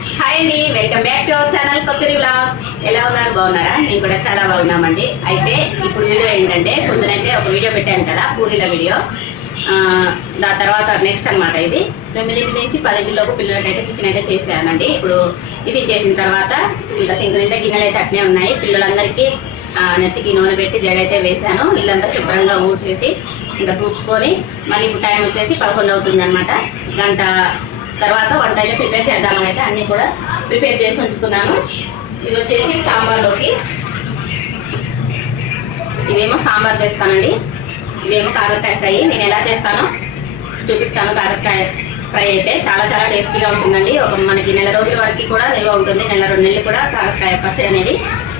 Hi అండి welcome back to our channel కొత్తరి blogs ఎలా ఉన్నారు? బాగున్నారా? మేము కూడా చాలా బాగున్నామండి. అయితే ఇప్పుడు వీడియో ఏంటంటే పొద్దునైతే ఒక వీడియో పెట్టాను కదా పూరీల వీడియో. దాని తర్వాత నెక్స్ట్ అనమాట ఇది. తొమ్మిదింటి నుంచి పదింటిలోపు పిల్లలకైతే టిఫిన్ అయితే చేశానండి. ఇప్పుడు టిఫిన్ చేసిన తర్వాత ఇంకా సింకు నిండా గిన్నెలు అయితే అట్నే ఉన్నాయి. పిల్లలందరికీ నెత్తికి నూనె పెట్టి జడైతే వేశాను. ఇల్లంతా శుభ్రంగా ఊడ్చేసి ఇంకా తూర్చుకొని మళ్ళీ ఇప్పుడు టైం వచ్చేసి పదకొండు అవుతుంది అనమాట గంట తర్వాత వంట అయితే ప్రిపేర్ చేద్దామని అయితే అన్నీ కూడా ప్రిపేర్ చేసి ఉంచుకున్నాను. ఇది వచ్చేసి సాంబార్లోకి. ఇవేమో సాంబార్ చేస్తానండి. ఇవేమో కాకరకాయ ఫ్రై. నేను ఎలా చేస్తానో చూపిస్తాను. కాకరకాయ ఫ్రై అయితే చాలా చాలా టేస్టీగా ఉంటుందండి. ఒక మనకి నెల రోజుల వరకు కూడా నిల్వ ఉంటుంది. నెల రెండు నెలలు కూడా కాకరకాయ పచ్చడి అనేది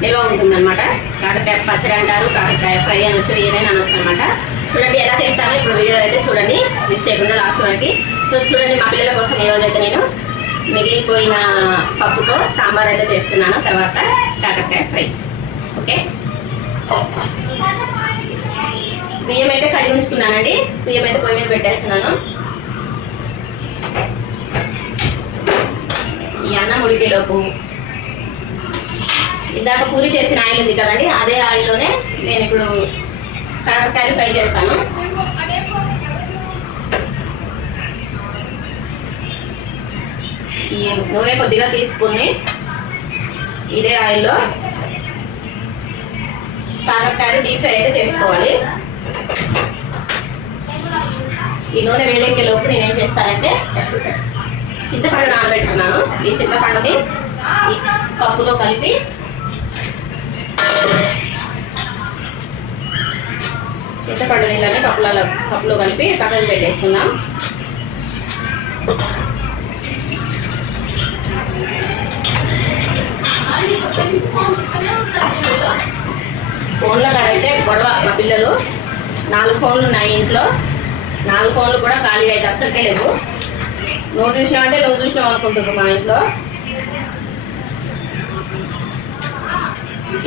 నిల్వ ఉంటుంది అనమాట కాకరకాయ పచ్చడి అంటారు కాకరకాయ ఫ్రై అనొచ్చు ఏదైనా అనొచ్చు అనమాట చూడండి ఎలా చేస్తానో ఇప్పుడు వీడియో అయితే చూడండి. మిస్ చేయకుండా లాస్ట్ వరకు సో చూడండి మా పిల్లల కోసం ఏ నేను మిగిలిపోయిన పప్పుతో సాంబార్ అయితే చేస్తున్నాను తర్వాత కాకరకాయ ఫ్రై. ఓకే? బియ్యం అయితే కడిగి ఉంచుకున్నానండి. బియ్యం అయితే పొయ్యి మీద పెట్టేస్తున్నాను. ఈ అన్నం ఉడికేలోపు ఇందాక పూరి చేసిన ఆయిల్ ఉంది కదండి అదే ఆయిల్లోనే నేను ఇప్పుడు కాకరకాయలు ఫ్రై చేస్తాను. ఈ నూనె కొద్దిగా తీసుకుని ఇదే ఆయిల్లో కాకరకాయలు డీప్ ఫ్రై అయితే చేసుకోవాలి. ఈ నూనె వేడెక్కే లోపు నేనేం చేస్తానంటే చింతపండు నానబెట్టుకున్నాను. ఈ చింతపండుని ఈ పప్పులో కలిపి చింతపండు నీళ్ళని పప్పులలో పప్పులో కలిపి పక్కన పెట్టేసుకుందాం. ఫోన్లో కాడైతే గొడవ మా పిల్లలు. నాలుగు ఫోన్లు ఉన్నాయి ఇంట్లో. నాలుగు ఫోన్లు కూడా ఖాళీ అయితే అస్సలకే లేవు. నువ్వు చూసినావు అంటే నువ్వు చూసినావు అనుకుంటున్నావు మా ఇంట్లో.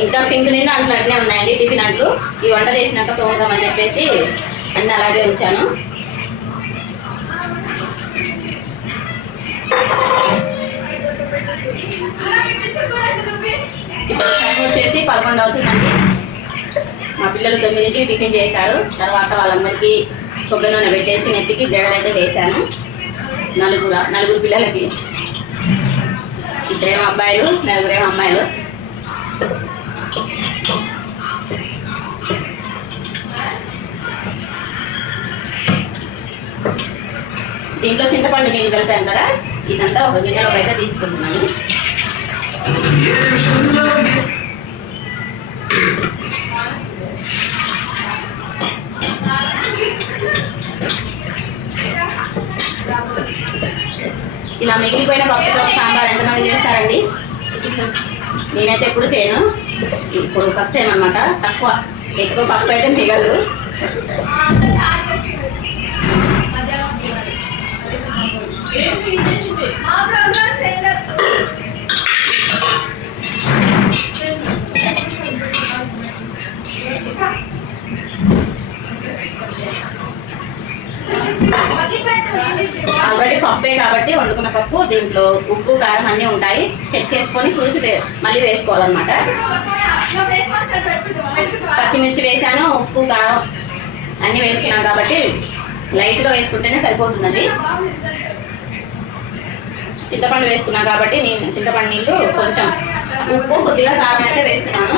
ఇంకా సింక్ నిండా అంట్లు ఉన్నాయండి టిఫిన్ అంట్లు. ఈ వంట చేసినాక తోముదామని చెప్పేసి అన్నీ అలాగే ఉంచాను. ఇప్పుడు టైం వచ్చేసి పదకొండు అవుతుందండి. మా పిల్లలు తొమ్మిదింటికి టిఫిన్ చేశారు. తర్వాత వాళ్ళందరికీ కొబ్బరి నూనె పెట్టేసి నెత్తికి జడలు అయితే వేశాను. నలుగురు నలుగురు పిల్లలకి. ఇద్దరేమో అబ్బాయిలు నలుగురేమో అమ్మాయిలు. దీంట్లో చింతపండు నీళ్ళు కలిపాను కదా. ఇదంతా ఒక గిన్నెలో అయితే తీసుకుంటున్నాను. ఇలా మిగిలిపోయిన పప్పుతో సాంబార్ ఎంతమంది చేస్తారండి? నేనైతే ఎప్పుడు చేయను. ఇప్పుడు ఫస్ట్ టైం అనమాట తక్కువ. ఎక్కువ పప్పు అయితే మిగలదు. ఆల్రెడీ పప్పే కాబట్టి వండుకున్న పప్పు దీంట్లో ఉప్పు కారం అన్నీ ఉంటాయి. చెక్ చేసుకొని చూసి మళ్ళీ వేసుకోవాలన్నమాట. పచ్చిమిర్చి వేసాను ఉప్పు కారం అన్నీ వేసుకున్నాను కాబట్టి లైట్గా వేసుకుంటేనే సరిపోతుందండి. చింతపండు వేసుకున్నాను కాబట్టి నేను చింతపండు నీళ్ళు కొంచెం ఉప్పు కొద్దిగా కారం అయితే వేస్తున్నాను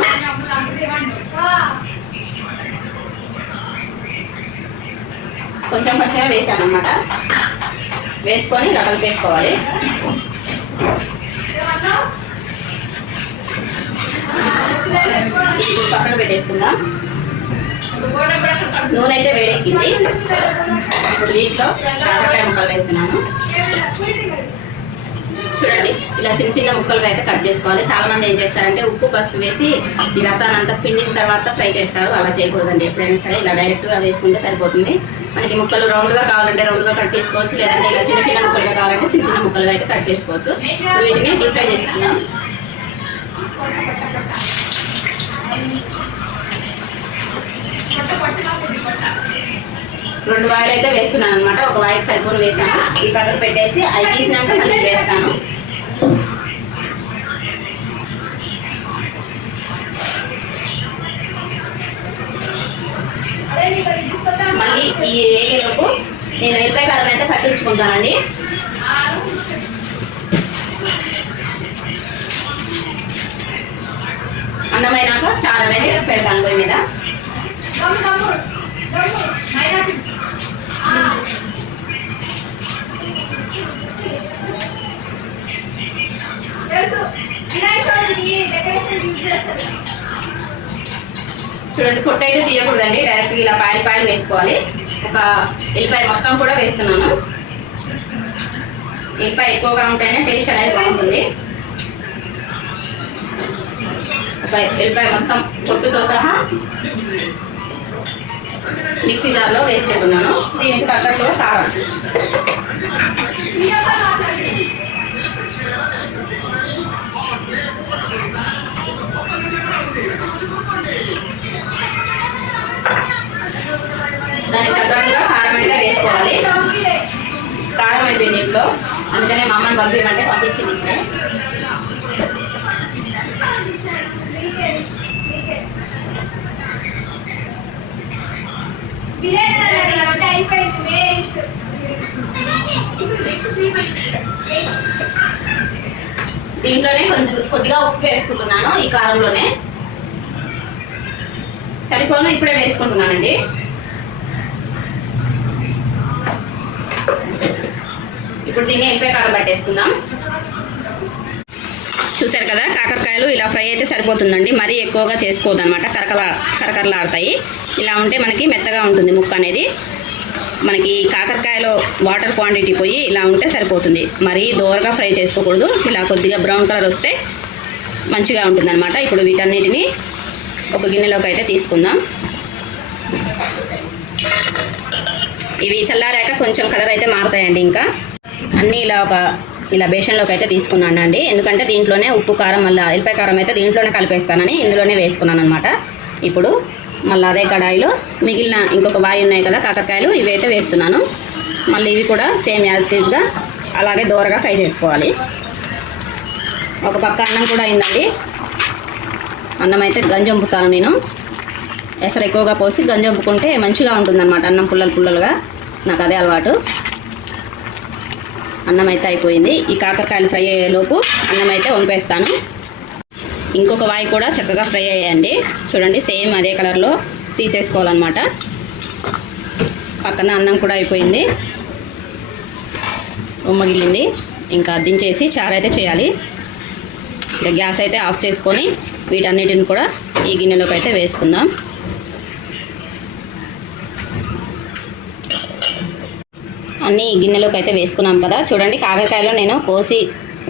కొంచెం కొంచెమే వేసాను అనమాట వేసుకొని ఇలా కలిపేసుకోవాలి పక్కన పెట్టేసుకుందాం. నూనె అయితే వేడెక్కింది. ఇప్పుడు దీంట్లో కాకరకాయ ముక్కలు వేస్తున్నాను. చూడండి ఇలా చిన్న చిన్న ముక్కలుగా అయితే కట్ చేసుకోవాలి. చాలా మంది ఏం చేస్తారంటే ఉప్పు పసుపు వేసి ఈ రసాన్ని అంతా పిండిన తర్వాత ఫ్రై చేస్తారు. అలా చేయకూడదండి. ఎప్పుడైనా సరే ఇలా డైరెక్ట్గా వేసుకుంటే సరిపోతుంది. మనకి ముక్కలు రౌండ్గా కావాలంటే రౌండ్గా కట్ చేసుకోవచ్చు లేదంటే ఇలా చిన్న చిన్న ముక్కలుగా కావాలంటే చిన్న చిన్న ముక్కలుగా అయితే కట్ చేసుకోవచ్చు. వీటిని డీప్ ఫ్రై చేసుకుందాం రెండు వాయిల్ అయితే వేస్తున్నాను అనమాట ఒక వాయిల్ సరిపోను వేసాను. ఈ పక్కన పెట్టేసి అవి తీసినాక మళ్ళీ వేస్తాను. ఈ వేగేలోపు నేను ఇరవై కాలం అయితే పట్టించుకుంటానండి. అన్నమైనాక చాలా అనేది పెడతాను పోయి మీద. చూడండి పొట్టు అయితే తీయకూడదండి డైరెక్ట్గా ఇలా పాయలు పాయలు వేసుకోవాలి. ఒక ఎల్లిపాయ మొత్తం కూడా వేస్తున్నాను. ఎల్లిపాయ ఎక్కువగా ఉంటేనే టేస్ట్ అనేది బాగుంటుంది. ఎల్లిపాయ మొత్తం పొట్టుతో సహా మిక్సీ జార్లో వేసుకుంటున్నాను. దీనికి తగ్గట్టుగా కారం. దీంట్లోనే కొంచెం కొద్దిగా ఉప్పు వేసుకుంటున్నాను ఈ కారంలోనే. సరిపోను ఇప్పుడే వేసుకుంటున్నానండి. ఇప్పుడు దీన్ని ఎల్లిపాయ కారం పట్టేసుకుందాం. చూసారు కదా కాకరకాయలు ఇలా ఫ్రై అయితే సరిపోతుందండి. మరీ ఎక్కువగా చేసుకోవద్దనమాట కరకల కరకరలాడతాయి. ఇలా ఉంటే మనకి మెత్తగా ఉంటుంది ముక్క అనేది. మనకి కాకరకాయలో వాటర్ క్వాంటిటీ పోయి ఇలా ఉంటే సరిపోతుంది. మరీ దోరగా ఫ్రై చేసుకోకూడదు. ఇలా కొద్దిగా బ్రౌన్ కలర్ వస్తే మంచిగా ఉంటుందన్నమాట. ఇప్పుడు వీటన్నిటిని ఒక గిన్నెలోకి అయితే తీసుకుందాం. ఇవి చల్లారాక కొంచెం కలర్ అయితే మారుతాయండి ఇంకా. అన్నీ ఇలా ఒక ఇలా బేషన్లోకి అయితే తీసుకున్నాను అండి. ఎందుకంటే దీంట్లోనే ఉప్పు కారం మళ్ళీ ఎల్లిపాయ కారం అయితే దీంట్లోనే కలిపేస్తానని ఇందులోనే వేసుకున్నాను అనమాట ఇప్పుడు మళ్ళీ అదే కడాయిలో మిగిలిన ఇంకొక వాయి ఉన్నాయి కదా కాకరకాయలు ఇవి అయితే వేస్తున్నాను. మళ్ళీ ఇవి కూడా సేమ్ యాజ్ టీజ్గా అలాగే దూరగా ఫ్రై చేసుకోవాలి. ఒక పక్క అన్నం కూడా అయిందండి. అన్నం అయితే గంజంపుతాను నేను. ఎసరు ఎక్కువగా పోసి గంజంపుకుంటే మంచిగా ఉంటుందన్నమాట అన్నం పుల్లలు పుల్లలుగా. నాకు అదే అలవాటు. అన్నం అయితే అయిపోయింది. ఈ కాకరకాయలు ఫ్రై అయ్యేలోపు అన్నం అయితే వంపేస్తాను. ఇంకొక వాయి కూడా చక్కగా ఫ్రై అయ్యాయండి. చూడండి సేమ్ అదే కలర్లో తీసేసుకోవాలన్నమాట. పక్కన అన్నం కూడా అయిపోయింది. ఉమ్మగిలింది ఇంకా దించేసి చారు అయితే చేయాలి. ఇక గ్యాస్ అయితే ఆఫ్ చేసుకొని వీటన్నిటిని కూడా ఈ గిన్నెలోకి అయితే వేసుకుందాం. అన్నీ ఈ గిన్నెలోకి అయితే వేసుకున్నాం కదా. చూడండి కాకరకాయలో నేను కోసి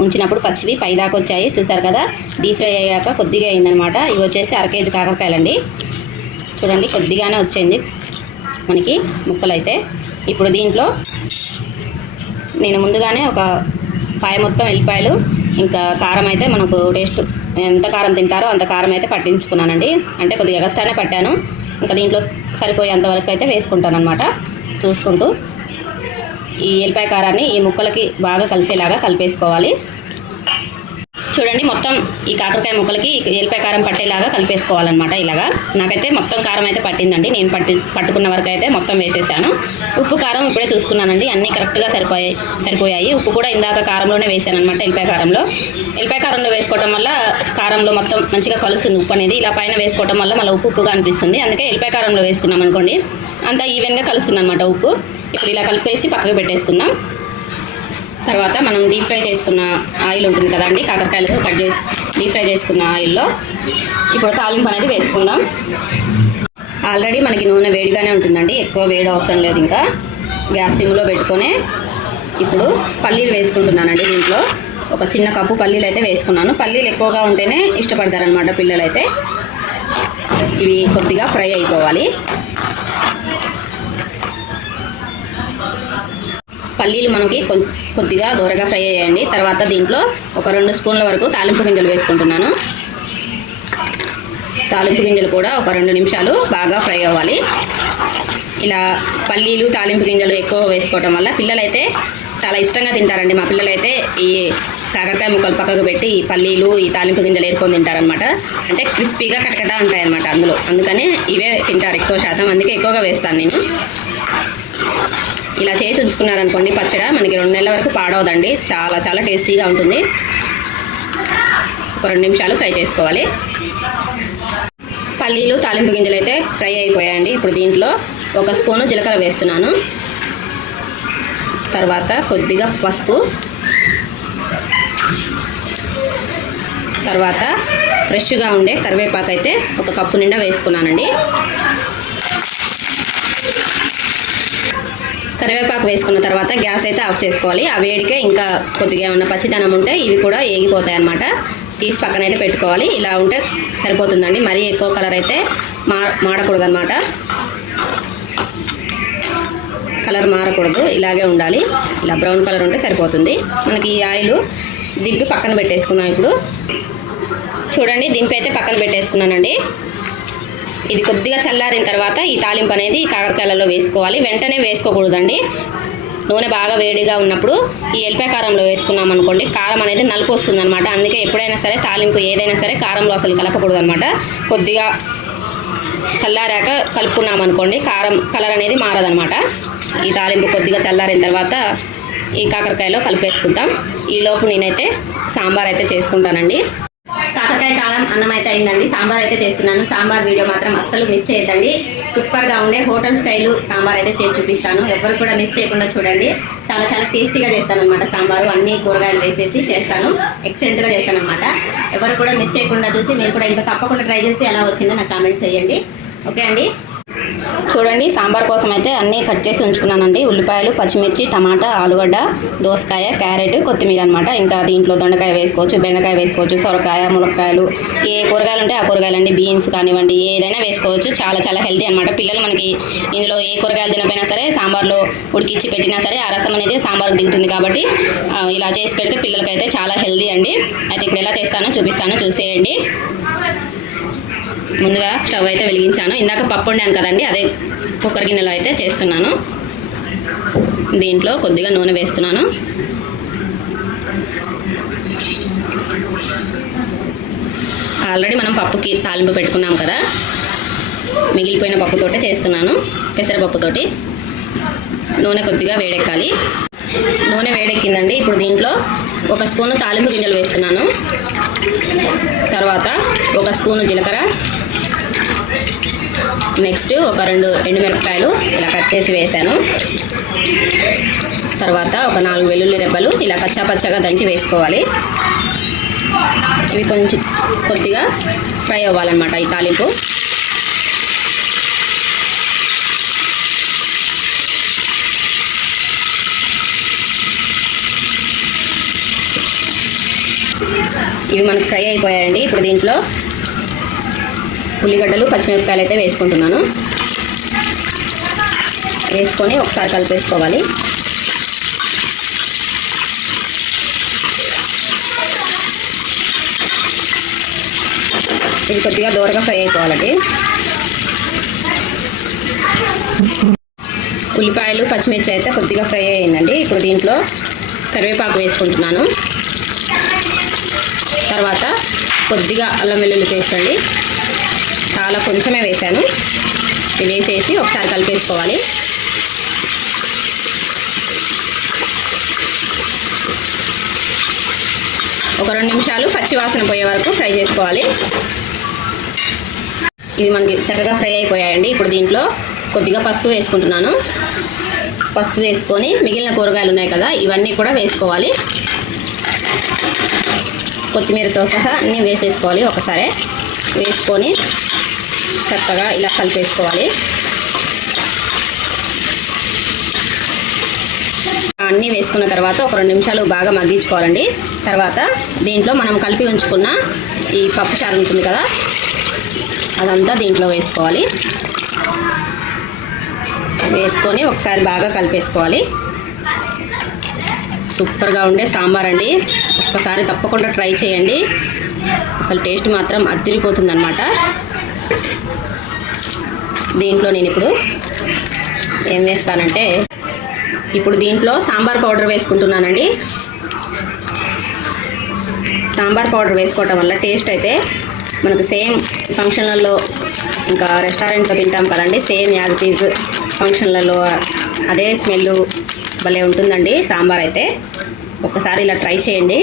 ఉంచినప్పుడు పచ్చివి పైదాకా వచ్చాయి. చూసారు కదా? డీప్ ఫ్రై అయ్యాక కొద్దిగా అయిందనమాట ఇవి వచ్చేసి అర కేజీ కాకరకాయలండి. చూడండి కొద్దిగానే వచ్చింది మనకి ముక్కలు అయితే ఇప్పుడు దీంట్లో నేను ముందుగానే ఒక పాయ మొత్తం ఎల్లిపాయలు ఇంకా కారం అయితే మనకు టేస్ట్ ఎంత కారం తింటారో అంత కారం అయితే పట్టించుకున్నానండి. అంటే కొద్దిగా ఎగస్ట్రానే పట్టాను. ఇంకా దీంట్లో సరిపోయేంత వరకు అయితే వేసుకుంటాను అనమాట చూసుకుంటూ ఈ ఎల్లిపాయ కారాన్ని ఈ ముక్కలకి బాగా కలిసేలాగా కలిపేసుకోవాలి. చూడండి మొత్తం ఈ కాకరకాయ ముక్కలకి ఎల్లిపాయ కారం పట్టేలాగా కలిపేసుకోవాలన్నమాట ఇలాగా. నాకైతే మొత్తం కారం అయితే పట్టిందండి. నేను పట్టి పట్టుకున్న వరకు అయితే మొత్తం వేసేసాను. ఉప్పు కారం ఇప్పుడే చూసుకున్నానండి. అన్నీ కరెక్ట్గా సరిపోయాయి సరిపోయాయి. ఉప్పు కూడా ఇందాక కారంలోనే వేసాను అనమాట ఎల్లిపాయ కారంలో. ఎల్లిపాయ కారంలో వేసుకోవడం వల్ల కారంలో మొత్తం మంచిగా కలుస్తుంది ఉప్పు అనేది. ఇలా పైన వేసుకోవడం వల్ల మళ్ళీ ఉప్పు ఉప్పుగా అనిపిస్తుంది. అందుకే ఎల్లిపాయ కారంలో వేసుకున్నాం అనుకోండి అంతా ఈవెన్గా కలుస్తుంది అనమాట ఉప్పు. ఇప్పుడు ఇలా కలిపేసి పక్కకు పెట్టేసుకుందాం. తర్వాత మనం డీప్ ఫ్రై చేసుకున్న ఆయిల్ ఉంటుంది కదండి కాకరకాయలు కట్ చేసి డీప్ ఫ్రై చేసుకున్న ఆయిల్లో ఇప్పుడు తాలింపు అనేది వేసుకుందాం. ఆల్రెడీ మనకి నూనె వేడిగానే ఉంటుందండి ఎక్కువ వేడి అవసరం లేదు ఇంకా. గ్యాస్ సిమ్లో పెట్టుకొని ఇప్పుడు పల్లీలు వేసుకుంటున్నానండి దీంట్లో. ఒక చిన్న కప్పు పల్లీలు అయితే వేసుకున్నాను. పల్లీలు ఎక్కువగా ఉంటేనే ఇష్టపడతారనమాట పిల్లలైతే. ఇవి కొద్దిగా ఫ్రై అయిపోవాలి. పల్లీలు మనకి కొ- కొద్దిగా దూరగా ఫ్రై అయ్యాయండి. తర్వాత దీంట్లో ఒక రెండు స్పూన్ల వరకు తాలింపు గింజలు వేసుకుంటున్నాను. తాలింపు గింజలు కూడా ఒక రెండు నిమిషాలు బాగా ఫ్రై అవ్వాలి. ఇలా పల్లీలు తాలింపు గింజలు ఎక్కువ వేసుకోవటం వల్ల పిల్లలైతే చాలా ఇష్టంగా తింటారండి. మా పిల్లలైతే ఈ కాకరకాయ ముక్కలు పక్కకు పెట్టి ఈ పల్లీలు ఈ తాలింపు గింజలు ఏరుకొని తింటారనమాట అంటే క్రిస్పీగా కటకట ఉంటాయన్నమాట అందులో. అందుకనే ఇవే తింటారు ఎక్కువ శాతం. అందుకే ఎక్కువగా వేస్తాను నేను. ఇలా చేసి ఉంచుకున్నారనుకోండి పచ్చడి మనకి రెండు నెలల వరకు పాడవదండి. చాలా చాలా టేస్టీగా ఉంటుంది. ఒక రెండు నిమిషాలు ఫ్రై చేసుకోవాలి. పల్లీలు తాలింపు గింజలు అయితే ఫ్రై అయిపోయాయండి. ఇప్పుడు దీంట్లో ఒక స్పూను జీలకర్ర వేస్తున్నాను. తర్వాత కొద్దిగా పసుపు. తర్వాత ఫ్రెష్గా ఉండే కరివేపాకు అయితే ఒక కప్పు నిండా వేసుకున్నానండి. కరివేపాకు వేసుకున్న తర్వాత గ్యాస్ అయితే ఆఫ్ చేసుకోవాలి. ఆ వేడికే ఇంకా కొద్దిగా ఏమన్నా పచ్చిదనం ఉంటే ఇవి కూడా ఏగిపోతాయి అన్నమాట. తీసి పక్కన అయితే పెట్టుకోవాలి. ఇలా ఉంటే సరిపోతుందండి. మరీ ఎక్కువ కలర్ అయితే మా మాడకూడదు అనమాట కలర్ మారకూడదు. ఇలాగే ఉండాలి. ఇలా బ్రౌన్ కలర్ ఉంటే సరిపోతుంది. మనకి ఈ ఆయిల్ దింపి పక్కన పెట్టేసుకున్నాం ఇప్పుడు. చూడండి దింపి అయితే పక్కన పెట్టేసుకున్నానండి. ఇది కొద్దిగా చల్లారిన తర్వాత ఈ తాలింపు అనేది కాకరకాయలలో వేసుకోవాలి. వెంటనే వేసుకోకూడదండి. నూనె బాగా వేడిగా ఉన్నప్పుడు ఈ ఎల్లిపాయ కారంలో వేసుకున్నాం అనుకోండి కారం అనేది నలుపు వస్తుంది అనమాట అందుకే ఎప్పుడైనా సరే తాలింపు ఏదైనా సరే కారంలో అసలు కలపకూడదు అనమాట కొద్దిగా చల్లారాక కలుపుకున్నాం అనుకోండి కారం కలర్ అనేది మారదనమాట ఈ తాలింపు కొద్దిగా చల్లారిన తర్వాత ఈ కాకరకాయలో కలిపేసుకుంటాం. ఈ లోపు నేనైతే సాంబార్ అయితే చేసుకుంటానండి. కాలం కారం అన్నం అయితే అయిందండి. సాంబార్ అయితే చేస్తున్నాను. సాంబార్ వీడియో మాత్రం అస్సలు మిస్ చేయొద్దండి. సూపర్గా ఉండే హోటల్ స్టైల్ సాంబార్ అయితే చేసి చూపిస్తాను. ఎవరు కూడా మిస్ చేయకుండా చూడండి. చాలా చాలా టేస్టీగా చేస్తాను అనమాట సాంబారు. అన్ని కూరగాయలు వేసేసి చేస్తాను. ఎక్సలెంట్గా చేస్తాను అనమాట ఎవరు కూడా మిస్ చేయకుండా చూసి మీరు కూడా ఇంకా తప్పకుండా ట్రై చేసి ఎలా వచ్చిందో నాకు కామెంట్ చేయండి. ఓకే అండి? చూడండి సాంబార్ కోసం అయితే అన్నీ కట్ చేసి ఉంచుకున్నానండి. ఉల్లిపాయలు పచ్చిమిర్చి టమాటా ఆలుగడ్డ దోసకాయ క్యారెట్ కొత్తిమీర అనమాట ఇంకా దీంట్లో దొండకాయ వేసుకోవచ్చు బెండకాయ వేసుకోవచ్చు సొరకాయ ములక్కాయలు ఏ కూరగాయలు ఉంటే ఆ కూరగాయలు అండి బీన్స్ కానివ్వండి ఏదైనా వేసుకోవచ్చు. చాలా చాలా హెల్తీ అనమాట పిల్లలు మనకి ఇందులో ఏ కూరగాయలు తినపోయినా సరే సాంబార్లో ఉడికిచ్చి పెట్టినా సరే ఆ రసం అనేది సాంబార్ దిగుతుంది కాబట్టి ఇలా చేసి పెడితే పిల్లలకైతే చాలా హెల్తీ అండి. అయితే ఇప్పుడు ఎలా చేస్తానో చూపిస్తాను చూసేయండి. ముందుగా స్టవ్ అయితే వెలిగించాను. ఇందాక పప్పు వండాను కదండి అదే కుక్కర్ గిన్నెలో అయితే చేస్తున్నాను. దీంట్లో కొద్దిగా నూనె వేస్తున్నాను. ఆల్రెడీ మనం పప్పుకి తాలింపు పెట్టుకున్నాం కదా. మిగిలిపోయిన పప్పుతోటే చేస్తున్నాను పెసరపప్పుతోటి నూనె కొద్దిగా వేడెక్కాలి. నూనె వేడెక్కిందండి. ఇప్పుడు దీంట్లో ఒక స్పూను తాలింపు గింజలు వేస్తున్నాను. తర్వాత ఒక స్పూను జీలకర్ర నెక్స్ట్ ఒక రెండు ఎండుమిరపకాయలు ఇలా కట్ చేసి వేసాను. తర్వాత ఒక నాలుగు వెల్లుల్లి రెబ్బలు ఇలా కచ్చాపచ్చగా దంచి వేసుకోవాలి. ఇవి కొంచెం కొద్దిగా ఫ్రై అవ్వాలన్నమాట ఈ తాలింపు. ఇవి మనకు ఫ్రై అయిపోయాయండి. ఇప్పుడు దీంట్లో ఉల్లిగడ్డలు పచ్చిమిరపకాయలు అయితే వేసుకుంటున్నాను. వేసుకొని ఒకసారి కలిపేసుకోవాలి. ఇది కొద్దిగా దూరగా ఫ్రై అయిపోవాలండి. ఉల్లిపాయలు పచ్చిమిర్చి అయితే కొద్దిగా ఫ్రై అయ్యిందండి ఇప్పుడు దీంట్లో కరివేపాకు వేసుకుంటున్నాను. తర్వాత కొద్దిగా అల్లం వెల్లుల్లి పేస్ట్ అండి. చాలా కొంచెమే వేసాను ఇది వేసేసి ఒకసారి కలిపేసుకోవాలి. ఒక రెండు నిమిషాలు పచ్చి వాసన పోయే వరకు ఫ్రై చేసుకోవాలి. ఇవి మనకి చక్కగా ఫ్రై అయిపోయాయండి. ఇప్పుడు దీంట్లో కొద్దిగా పసుపు వేసుకుంటున్నాను. పసుపు వేసుకొని మిగిలిన కూరగాయలు ఉన్నాయి కదా ఇవన్నీ కూడా వేసుకోవాలి. కొత్తిమీరతో సహా అన్నీ వేసేసుకోవాలి ఒకసారి. వేసుకొని చక్కగా ఇలా కలిపేసుకోవాలి. అన్నీ వేసుకున్న తర్వాత ఒక రెండు నిమిషాలు బాగా మగ్గించుకోవాలండి. తర్వాత దీంట్లో మనం కలిపి ఉంచుకున్న ఈ పప్పు చారు ఉంటుంది కదా అదంతా దీంట్లో వేసుకోవాలి. వేసుకొని ఒకసారి బాగా కలిపేసుకోవాలి. సూపర్గా ఉండే సాంబార్ అండి. ఒక్కసారి తప్పకుండా ట్రై చేయండి. అసలు టేస్ట్ మాత్రం అద్దరిపోతుంది అన్నమాట దీంట్లో నేను ఇప్పుడు ఏం వేస్తానంటే ఇప్పుడు దీంట్లో సాంబార్ పౌడర్ వేసుకుంటున్నానండి. సాంబార్ పౌడర్ వేసుకోవటం వల్ల టేస్ట్ అయితే మనకు సేమ్ ఫంక్షన్లలో ఇంకా రెస్టారెంట్లో తింటాం కదండి సేమ్ యాజ్ ఇట్ ఈజ్ ఫంక్షన్లలో అదే స్మెల్ భలే ఉంటుందండి సాంబార్ అయితే. ఒక్కసారి ఇలా ట్రై చేయండి.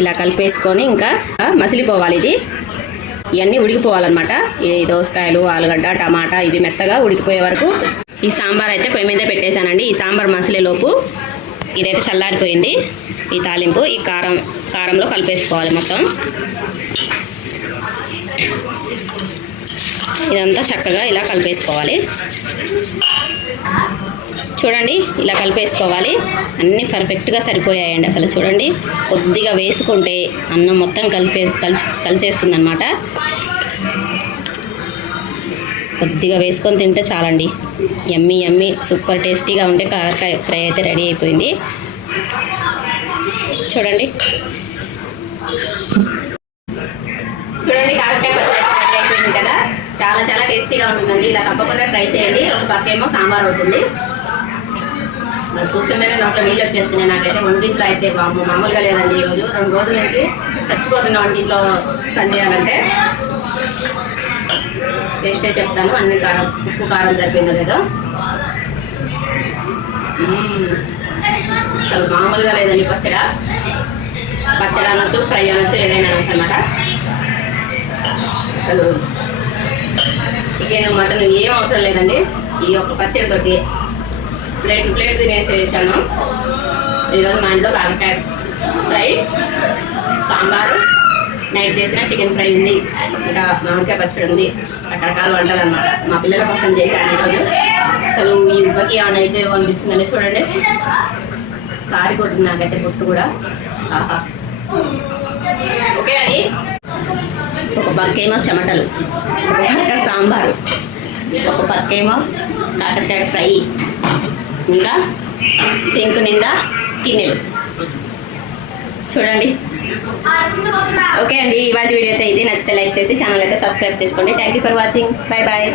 ఇలా కలిపేసుకొని ఇంకా మసిలిపోవాలి ఇది. ఇవన్నీ ఉడికిపోవాలన్నమాట. ఈ దోసకాయలు ఆలుగడ్డ టమాటా ఇవి మెత్తగా ఉడికిపోయే వరకు ఈ సాంబార్ అయితే పొయ్యి మీదే పెట్టేశానండి. ఈ సాంబార్ మసలేలోపు ఇదైతే చల్లారిపోయింది. ఈ తాలింపు ఈ కారం కారంలో కలిపేసుకోవాలి మొత్తం. ఇదంతా చక్కగా ఇలా కలిపేసుకోవాలి. చూడండి ఇలా కలిపేసుకోవాలి. అన్నీ పర్ఫెక్ట్గా సరిపోయాయండి అసలు. చూడండి కొద్దిగా వేసుకుంటే అన్నం మొత్తం కలిపే కలిసి కలిసేస్తుంది అనమాట కొద్దిగా వేసుకొని తింటే చాలండి. ఎమ్మి ఎమ్మి సూపర్ టేస్టీగా ఉండే కాకరకాయ ఫ్రై అయితే రెడీ అయిపోయింది. చూడండి. చూడండి కాకరకాయ రెడీ అయిపోయింది కదా. చాలా చాలా టేస్టీగా ఉంటుందండి. ఇలా తప్పకుండా ట్రై చేయండి. ఒక పక్కేమో సాంబార్ అవుతుంది. మరి చూస్తుంటేనే నోట్లో నీళ్ళు వచ్చేస్తున్నాయి నాకైతే వంటింట్లో అయితే బాబు మామూలుగా లేదండి ఈరోజు. రెండు రోజుల నుంచి చచ్చిపోతున్నా వంటింట్లో పని చేయాలంటే. టేస్ట్ అయితే చెప్తాను. అన్ని కారం ఉప్పు కారం సరిపోయిందో లేదో. అసలు మామూలుగా లేదండి పచ్చడ. పచ్చడి అనొచ్చు ఫ్రై అనొచ్చు ఏదైనా అనొచ్చు అనమాట అసలు చికెన్ మటన్ ఏం అవసరం లేదండి. ఈ యొక్క పచ్చడితోటి ప్లేట్ ప్లేట్ తినేసేసాను ఈరోజు మా ఇంట్లో కాకరకాయ ఫ్రై సాంబారు నైట్ చేసిన చికెన్ ఫ్రై ఉంది. ఇంకా మామిడికాయ పచ్చడి ఉంది. రకరకాల వంటలు అనమాట మా పిల్లల కోసం చేశాను ఈరోజు. అసలు ఈ ఉబ్బకి ఆన్ అయితే అనిపిస్తుందని చూడండి. కారి కొట్టింది నాకైతే పొట్టు కూడా. ఆహా. ఓకే అండి. ఒక పక్కేమో చెమటలు. ఒక పక్క సాంబారు. ఒక పక్కేమో కాకరకాయ ఫ్రై. ఇంకా సింక్ నిండా గిన్నెలు. చూడండి. ఓకే అండి ఇవాళ వీడియో అయితే ఇది. నచ్చితే లైక్ చేసి ఛానల్ అయితే సబ్స్క్రైబ్ చేసుకోండి. Thank you for watching bye bye